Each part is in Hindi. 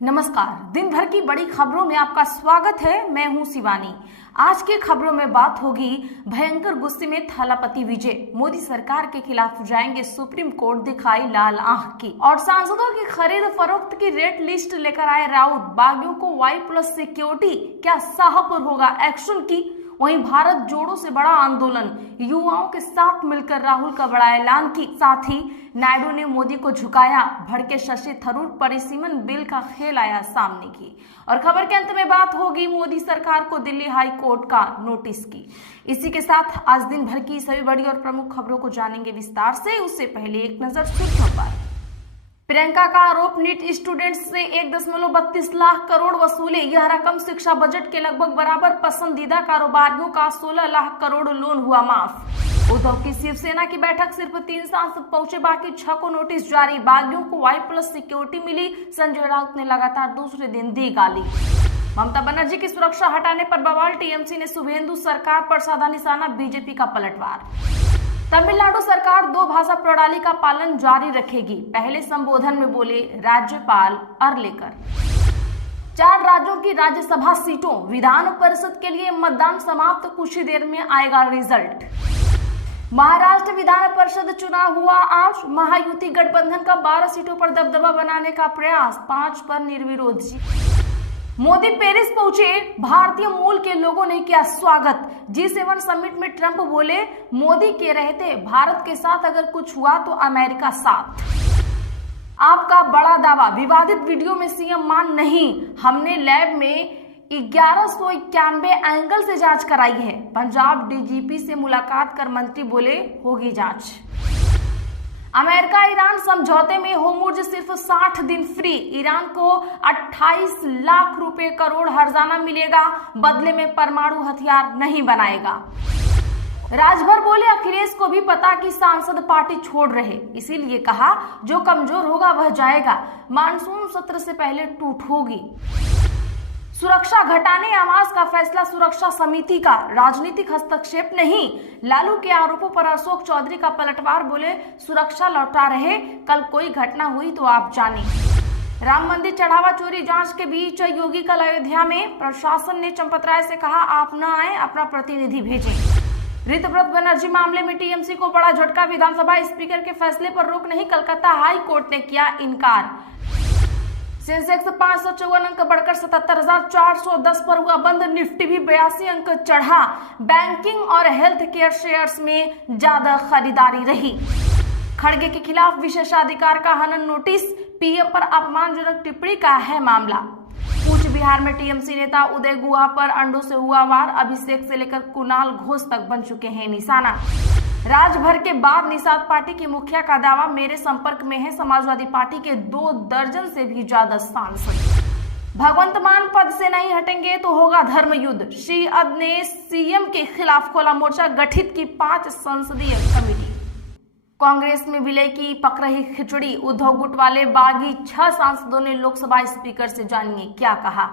नमस्कार। दिन भर की बड़ी खबरों में आपका स्वागत है। मैं हूं शिवानी। आज की खबरों में बात होगी भयंकर गुस्से में थलापति विजय, मोदी सरकार के खिलाफ जाएंगे सुप्रीम कोर्ट, दिखाई लाल आंख की। और सांसदों की खरीद फरोख्त की रेट लिस्ट लेकर आए राउत, बागियों को Y+ सिक्योरिटी, क्या शाहपुर होगा एक्शन की। वहीं भारत जोड़ो से बड़ा आंदोलन, युवाओं के साथ मिलकर राहुल का बड़ा ऐलान की। साथ ही नायडू ने मोदी को झुकाया, भड़के शशि थरूर, परिसीमन बिल का खेल आया सामने की। और खबर के अंत में बात होगी मोदी सरकार को दिल्ली हाई कोर्ट का नोटिस की। इसी के साथ आज दिन भर की सभी बड़ी और प्रमुख खबरों को जानेंगे विस्तार से। उससे पहले एक नजर सुर्खियों पर। प्रियंका का आरोप, नीट स्टूडेंट्स से 1.32 लाख करोड़ वसूले। यह रकम शिक्षा बजट के लगभग बराबर। पसंदीदा कारोबारियों का 16 लाख करोड़ लोन हुआ माफ। उद्धव की शिवसेना की बैठक, सिर्फ 3 सांसद पहुंचे, बाकी 6 को नोटिस जारी। बागियों को Y+ सिक्योरिटी मिली। संजय राउत ने लगातार दूसरे दिन दी गाली। ममता बनर्जी की सुरक्षा हटाने पर बवाल, टीएमसी ने शुभेंदु सरकार पर साधा निशाना, बीजेपी का पलटवार। तमिलनाडु सरकार 2 भाषा प्रणाली का पालन जारी रखेगी, पहले संबोधन में बोले राज्यपाल अर्लेकर। 4 राज्यों की राज्यसभा सीटों, विधान परिषद के लिए मतदान समाप्त, कुछ ही देर में आएगा रिजल्ट। महाराष्ट्र विधान परिषद चुनाव हुआ आज, महायुति गठबंधन का 12 सीटों पर दबदबा बनाने का प्रयास, 5 पर निर्विरोध जीत। मोदी पेरिस पहुंचे, भारतीय मूल के लोगों ने किया स्वागत। G7 समिट में ट्रंप बोले, मोदी के रहते भारत के साथ अगर कुछ हुआ तो अमेरिका साथ। आपका बड़ा दावा, विवादित वीडियो में सीएम मान नहीं, हमने लैब में 1191 एंगल से जांच कराई है। पंजाब डीजीपी से मुलाकात कर मंत्री बोले, होगी जांच। अमेरिका ईरान समझौते में होर्मुज सिर्फ 60 दिन फ्री, ईरान को 28 लाख रुपए करोड़ हर्जाना मिलेगा, बदले में परमाणु हथियार नहीं बनाएगा। राजभर बोले, अखिलेश को भी पता कि सांसद पार्टी छोड़ रहे, इसीलिए कहा जो कमजोर होगा वह जाएगा, मानसून सत्र से पहले टूट होगी। सुरक्षा घटाने आवास का फैसला सुरक्षा समिति का, राजनीतिक हस्तक्षेप नहीं। लालू के आरोपों पर अशोक चौधरी का पलटवार, बोले सुरक्षा लौटा रहे, कल कोई घटना हुई तो आप जाने। राम मंदिर चढ़ावा चोरी जांच के बीच योगी कल अयोध्या में, प्रशासन ने चंपत राय से कहा आप न आए, अपना प्रतिनिधि भेजें। ऋतव्रत बनर्जी मामले में टीएमसी को बड़ा झटका, विधानसभा स्पीकर के फैसले पर रोक नहीं, कलकत्ता हाई कोर्ट ने किया इनकार। सेंसेक्स 554 अंक बढ़कर 77,410 पर हुआ बंद, निफ्टी भी 82 अंक चढ़ा। बैंकिंग और हेल्थ केयर शेयर्स में ज्यादा खरीदारी रही। खड़गे के खिलाफ विशेषाधिकार का हनन नोटिस, पीएम पर अपमानजनक टिप्पणी का है मामला। कूच बिहार में टीएमसी नेता उदय गुहा पर अंडों से हुआ वार, अभिषेक से लेकर कुणाल घोष तक बन चुके हैं निशाना। राजभर के बाद निषाद पार्टी की मुखिया का दावा, मेरे संपर्क में है समाजवादी पार्टी के 2 दर्जन से भी ज्यादा सांसद। भगवंत मान पद से नहीं हटेंगे तो होगा धर्म युद्ध, श्री अब ने सीएम के खिलाफ खोला मोर्चा, गठित की 5 संसदीय कमेटी। कांग्रेस में विलय की पक रही खिचड़ी, उद्धव गुट वाले बागी 6 सांसदों ने लोकसभा स्पीकर से जानिए क्या कहा।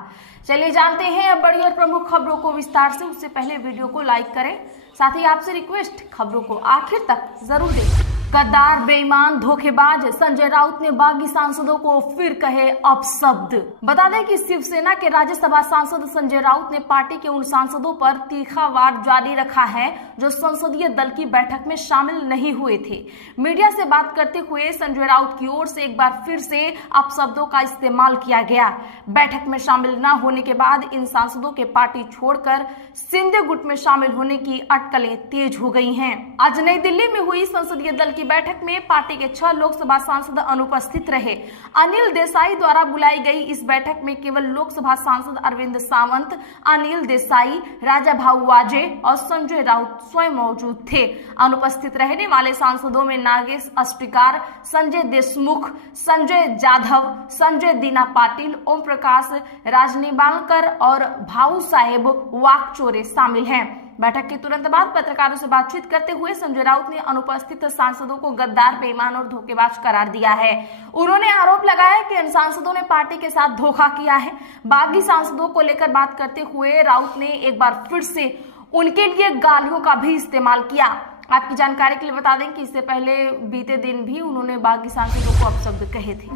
चलिए जानते हैं अब बड़ी और प्रमुख खबरों को विस्तार से। उससे पहले वीडियो को लाइक करें, साथ ही आपसे रिक्वेस्ट, खबरों को आखिर तक जरूर देखें। गद्दार, बेईमान, धोखेबाज, संजय राउत ने बागी सांसदों को फिर कहे अपशब्द। बता दें कि शिवसेना के राज्यसभा सांसद संजय राउत ने पार्टी के उन सांसदों पर तीखा वार जारी रखा है जो संसदीय दल की बैठक में शामिल नहीं हुए थे। मीडिया से बात करते हुए संजय राउत की ओर से एक बार फिर से अपशब्दों का इस्तेमाल किया गया। बैठक में शामिल न होने के बाद इन सांसदों के पार्टी छोड़कर सिंधे गुट में शामिल होने की अटकलें तेज हो गई हैं। आज नई दिल्ली में हुई संसदीय दल की बैठक में पार्टी के 6 लोकसभा सांसद अनुपस्थित रहे। अनिल देसाई द्वारा बुलाई गई इस बैठक में केवल लोकसभा सांसद अरविंद सावंत, अनिल देसाई, राजा भाऊ वाजे और संजय राउत स्वयं मौजूद थे। अनुपस्थित रहने वाले सांसदों में नागेश अस्टिकार, संजय देशमुख, संजय जाधव, संजय दीना पाटिल, ओम प्रकाश राजनीबालकर और भाऊ साहेब वाकचोरे शामिल हैं। बैठक के तुरंत बाद पत्रकारों से बातचीत करते हुए संजय राउत ने अनुपस्थित सांसदों को गद्दार, बेईमान और धोखेबाज करार दिया है। उन्होंने आरोप लगाया कि इन सांसदों ने पार्टी के साथ धोखा किया है। बागी सांसदों को लेकर बात करते हुए राउत ने एक बार फिर से उनके लिए गालियों का भी इस्तेमाल किया। आपकी जानकारी के लिए बता दें कि इससे पहले बीते दिन भी उन्होंने बागी सांसदों को अपशब्द कहे थे।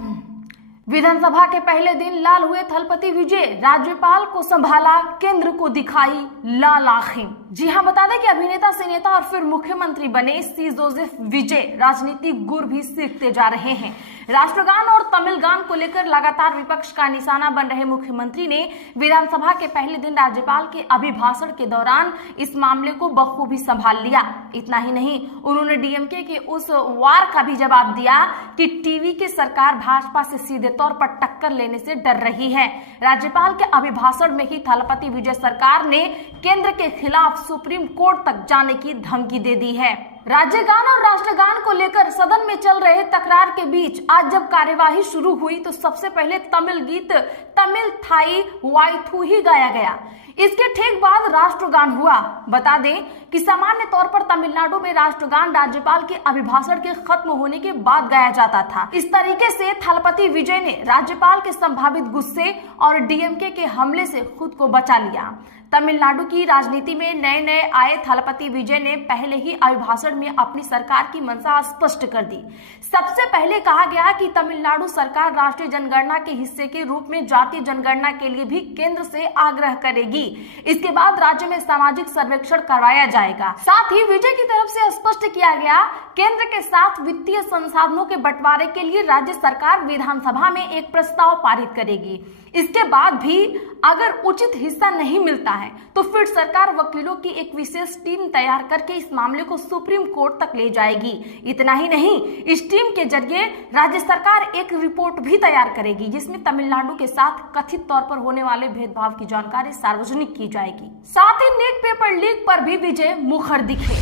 विधानसभा के पहले दिन लाल हुए थलपति विजय, राज्यपाल को संभाला, केंद्र को दिखाई लाल आंखें। जी हां, बता दें कि अभिनेता से नेता और फिर मुख्यमंत्री बने सी जोसेफ विजय राजनीतिक गुर भी सीखते जा रहे हैं। राष्ट्रगान और तमिल गान को लेकर लगातार विपक्ष का निशाना बन रहे मुख्यमंत्री ने विधानसभा के पहले दिन राज्यपाल के अभिभाषण के दौरान इस मामले को बखूबी संभाल लिया। इतना ही नहीं, उन्होंने डीएमके के उस वार का भी जवाब दिया कि टीवी की सरकार भाजपा से सीधे तौर पर टक्कर लेने से डर रही है। राज्यपाल के अभिभाषण में ही थलपति विजय सरकार ने केंद्र के खिलाफ सुप्रीम कोर्ट तक जाने की धमकी दे दी है। राज्यगान और राष्ट्रगान को लेकर सदन में चल रहे तकरार के बीच आज जब कार्यवाही शुरू हुई तो सबसे पहले तमिल गीत तमिल थाई वाइथू ही गाया गया। इसके ठीक बाद राष्ट्रगान हुआ। बता दें कि सामान्य तौर पर तमिलनाडु में राष्ट्रगान राज्यपाल के अभिभाषण के खत्म होने के बाद गाया जाता था। इस तरीके से थलपति विजय ने राज्यपाल के संभावित गुस्से और डीएमके के हमले से खुद को बचा लिया। तमिलनाडु की राजनीति में नए नए आए थलपति विजय ने पहले ही अभिभाषण में अपनी सरकार की मंशा स्पष्ट कर दी। सबसे पहले कहा गया कि तमिलनाडु सरकार राष्ट्रीय जनगणना के हिस्से के रूप में जातीय जनगणना के लिए भी केंद्र से आग्रह करेगी। इसके बाद राज्य में सामाजिक सर्वेक्षण करवाया जाएगा। साथ ही विजय की तरफ से स्पष्ट किया गया, केंद्र के साथ वित्तीय संसाधनों के बंटवारे के लिए राज्य सरकार विधानसभा में एक प्रस्ताव पारित करेगी। इसके बाद भी अगर उचित हिस्सा नहीं मिलता है तो फिर सरकार वकीलों की एक विशेष टीम तैयार करके इस मामले को सुप्रीम कोर्ट तक ले जाएगी। इतना ही नहीं, इस टीम के जरिए राज्य सरकार एक रिपोर्ट भी तैयार करेगी जिसमें तमिलनाडु के साथ कथित तौर पर होने वाले भेदभाव की जानकारी सार्वजनिक की जाएगी। साथ ही नीट पेपर लीक पर भी विजय मुखर दिखे।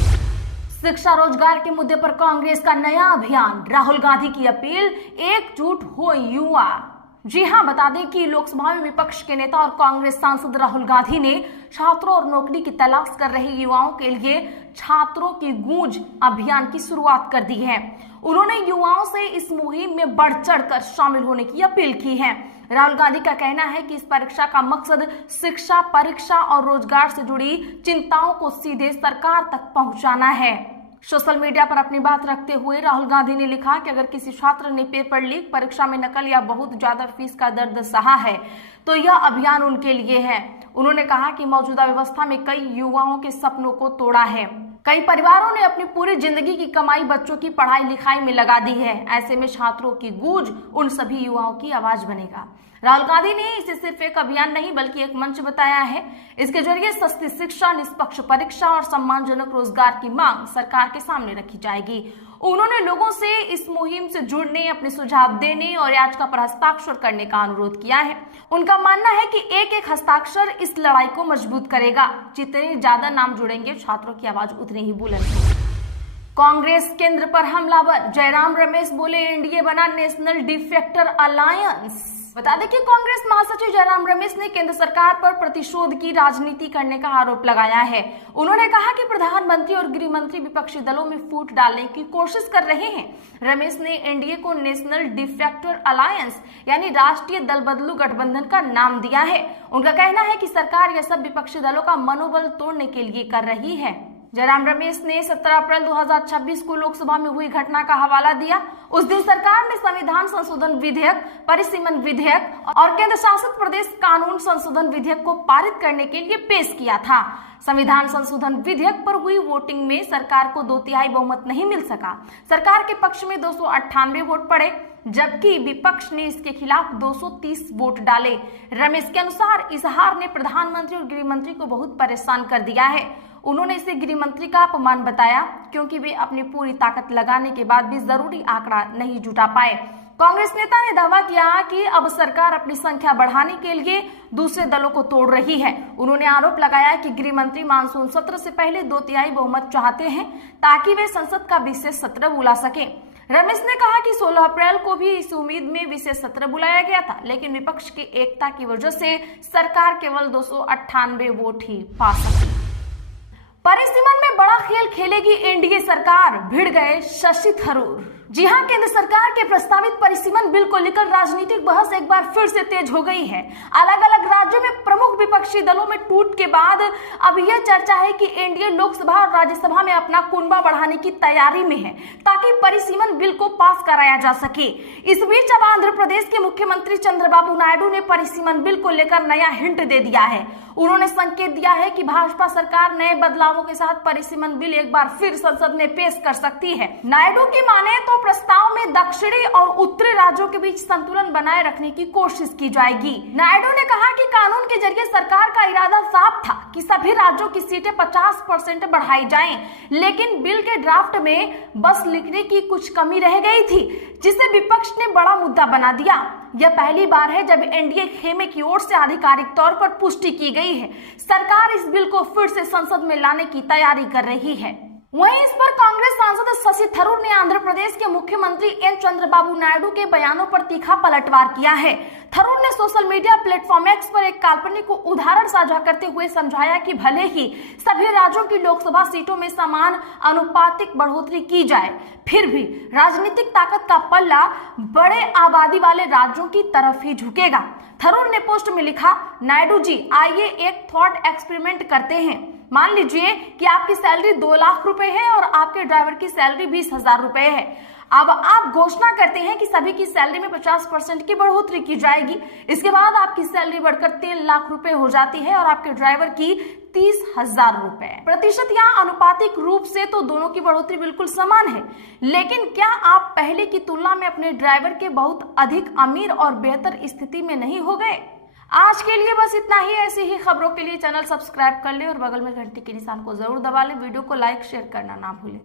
शिक्षा रोजगार के मुद्दे पर कांग्रेस का नया अभियान, राहुल गांधी की अपील, एकजुट हो युवा। जी हां, बता दें कि लोकसभा में विपक्ष के नेता और कांग्रेस सांसद राहुल गांधी ने छात्रों और नौकरी की तलाश कर रहे युवाओं के लिए छात्रों की गूंज अभियान की शुरुआत कर दी है। उन्होंने युवाओं से इस मुहिम में बढ़ चढ़कर शामिल होने की अपील की है। राहुल गांधी का कहना है कि इस परीक्षा का मकसद शिक्षा, परीक्षा और रोजगार से जुड़ी चिंताओं को सीधे सरकार तक पहुंचाना है। सोशल मीडिया पर अपनी बात रखते हुए राहुल गांधी ने लिखा कि अगर किसी छात्र ने पेपर लीक, परीक्षा में नकल या बहुत ज्यादा फीस का दर्द सहा है तो यह अभियान उनके लिए है। उन्होंने कहा कि मौजूदा व्यवस्था में कई युवाओं के सपनों को तोड़ा है। कई परिवारों ने अपनी पूरी जिंदगी की कमाई बच्चों की पढ़ाई लिखाई में लगा दी है। ऐसे में छात्रों की गूंज उन सभी युवाओं की आवाज बनेगा। राहुल गांधी ने इसे सिर्फ एक अभियान नहीं बल्कि एक मंच बताया है। इसके जरिए सस्ती शिक्षा, निष्पक्ष परीक्षा और सम्मानजनक रोजगार की मांग सरकार के सामने रखी जाएगी। उन्होंने लोगों से इस मुहिम से जुड़ने, अपने सुझाव देने और याचिका पर हस्ताक्षर करने का अनुरोध किया है। उनका मानना है कि एक एक हस्ताक्षर इस लड़ाई को मजबूत करेगा। जितने ज्यादा नाम जुड़ेंगे, छात्रों की आवाज उतनी ही बुलंद होगी। कांग्रेस केंद्र पर हमलावर, जयराम रमेश बोले एनडीए बना नेशनल डिफेक्टर अलायंस। बता दें कि कांग्रेस महासचिव जयराम रमेश ने केंद्र सरकार पर प्रतिशोध की राजनीति करने का आरोप लगाया है। उन्होंने कहा कि प्रधानमंत्री और गृह मंत्री विपक्षी दलों में फूट डालने की कोशिश कर रहे हैं। रमेश ने एनडीए को नेशनल डिफेक्टर अलायंस यानी राष्ट्रीय दल बदलू गठबंधन का नाम दिया है। उनका कहना है कि सरकार यह सब विपक्षी दलों का मनोबल तोड़ने के लिए कर रही है। जयराम रमेश ने 17 अप्रैल 2026 को लोकसभा में हुई घटना का हवाला दिया। उस दिन सरकार ने संविधान संशोधन विधेयक, परिसीमन विधेयक और केंद्र शासित प्रदेश कानून संशोधन विधेयक को पारित करने के लिए पेश किया था। संविधान संशोधन विधेयक पर हुई वोटिंग में सरकार को 2/3 बहुमत नहीं मिल सका। सरकार के पक्ष में 298 वोट पड़े, जबकि विपक्ष ने इसके खिलाफ 230 वोट डाले। रमेश के अनुसार इस हार ने प्रधानमंत्री और गृह मंत्री को बहुत परेशान कर दिया है। उन्होंने इसे गृह मंत्री का अपमान बताया क्योंकि वे अपनी पूरी ताकत लगाने के बाद भी जरूरी आंकड़ा नहीं जुटा पाए। कांग्रेस नेता ने दावा किया कि अब सरकार अपनी संख्या बढ़ाने के लिए दूसरे दलों को तोड़ रही है। उन्होंने आरोप लगाया कि गृह मंत्री मानसून सत्र से पहले 2/3 बहुमत चाहते हैं ताकि वे संसद का विशेष सत्र बुला सकें। रमेश ने कहा कि 16 अप्रैल को भी इस उम्मीद में विशेष सत्र बुलाया गया था, लेकिन विपक्ष की एकता की वजह से सरकार केवल 298 वोट ही पा सकी। परिसीमन में बड़ा खेल खेलेगी एनडीए सरकार, भिड़ गए शशि थरूर। जी हां, केंद्र सरकार के प्रस्तावित परिसीमन बिल को लेकर राजनीतिक बहस एक बार फिर से तेज हो गई है। अलग अलग राज्यों में प्रमुख विपक्षी दलों में टूट के बाद अब यह चर्चा है कि एनडीए लोकसभा और राज्यसभा में अपना कुनबा बढ़ाने की तैयारी में है ताकि परिसीमन बिल को पास कराया जा सके। इस बीच अब आंध्र प्रदेश के मुख्यमंत्री चंद्रबाबू नायडू ने परिसीमन बिल को लेकर नया हिंट दे दिया है। उन्होंने संकेत दिया है कि भाजपा सरकार नए बदलावों के साथ परिसीमन बिल एक बार फिर संसद में पेश कर सकती है। नायडू की माने तो प्रस्ताव में दक्षिणी और उत्तरी राज्यों के बीच संतुलन बनाए रखने की कोशिश की जाएगी। नायडू ने कहा कि कानून के जरिए सरकार का इरादा साफ था कि सभी राज्यों की सीटें 50% बढ़ाई जाएं, लेकिन बिल के ड्राफ्ट में बस लिखने की कुछ कमी रह गई थी, जिसे विपक्ष ने बड़ा मुद्दा बना दिया। यह पहली बार है जब एनडीए खेमे की ओर से आधिकारिक तौर पर पुष्टि की गई है। सरकार इस बिल को फिर से संसद में लाने की तैयारी कर रही है। वहीं इस पर कांग्रेस सांसद शशि थरूर ने आंध्र प्रदेश के मुख्यमंत्री एन चंद्रबाबू नायडू के बयानों पर तीखा पलटवार किया है। थरूर ने सोशल मीडिया प्लेटफॉर्म एक्स पर एक काल्पनिक उदाहरण साझा करते हुए समझाया कि भले ही सभी राज्यों की लोकसभा सीटों में समान अनुपातिक बढ़ोतरी की जाए, फिर भी राजनीतिक ताकत का पल्ला बड़े आबादी वाले राज्यों की तरफ ही झुकेगा। थरूर ने पोस्ट में लिखा, नायडू जी आइए एक थॉट एक्सपेरिमेंट करते हैं। मान लीजिए कि आपकी सैलरी 2 लाख रुपए है और आपके ड्राइवर की सैलरी 20,000 रुपए है। अब आप घोषणा करते हैं कि सभी की सैलरी में 50% की बढ़ोतरी की जाएगी। इसके बाद आपकी सैलरी बढ़कर 3 लाख रुपए हो जाती है और आपके ड्राइवर की 30,000 रुपए। प्रतिशत या अनुपातिक रूप से तो दोनों की बढ़ोतरी बिल्कुल समान है, लेकिन क्या आप पहले की तुलना में अपने ड्राइवर के बहुत अधिक अमीर और बेहतर स्थिति में नहीं हो गए? आज के लिए बस इतना ही। ऐसी ही खबरों के लिए चैनल सब्सक्राइब कर ले और बगल में घंटी के निशान को जरूर दबा ले। वीडियो को लाइक शेयर करना ना भूलें।